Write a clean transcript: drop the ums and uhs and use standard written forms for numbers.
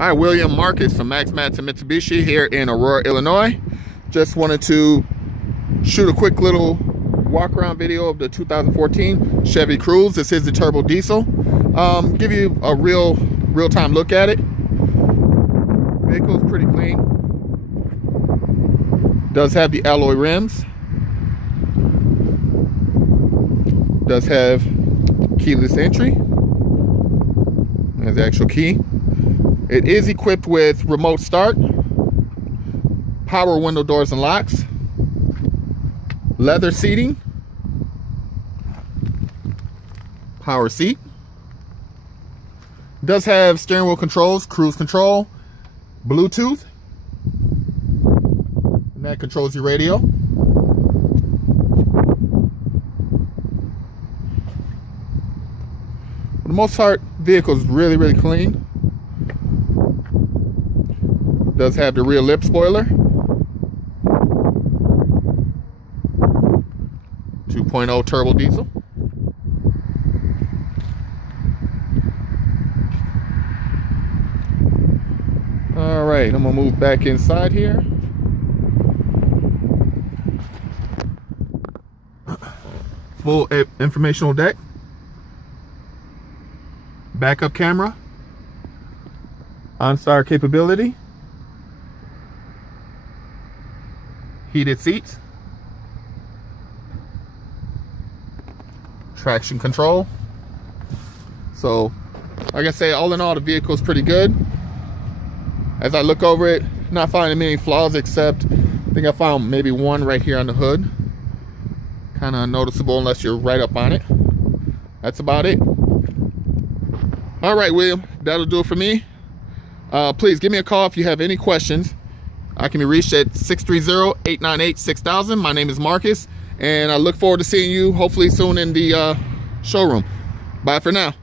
Hi, William Marcus from Madsen Mitsubishi here in Aurora, Illinois. Just wanted to shoot a quick little walk around video of the 2014 Chevy Cruze. This is the turbo diesel. Give you a real-time look at it. Vehicle's pretty clean. Does have the alloy rims. Does have keyless entry. There's the actual key. It is equipped with remote start, power window doors and locks, leather seating, power seat. Does have steering wheel controls, cruise control, Bluetooth, and that controls your radio. For the most part, vehicle is really clean. Does have the rear lip spoiler, 2.0 turbo diesel. All right, I'm gonna move back inside here. Full informational deck, backup camera, OnStar capability, heated seats, traction control. So like I say, all in all, the vehicle is pretty good. As I look over it, not finding many flaws, except I think I found maybe one right here on the hood. Kind of unnoticeable unless you're right up on it. That's about it. All right, William, that'll do it for me. Please give me a call if you have any questions. I can be reached at 630-898-6000. My name is Marcus, and I look forward to seeing you hopefully soon in the showroom. Bye for now.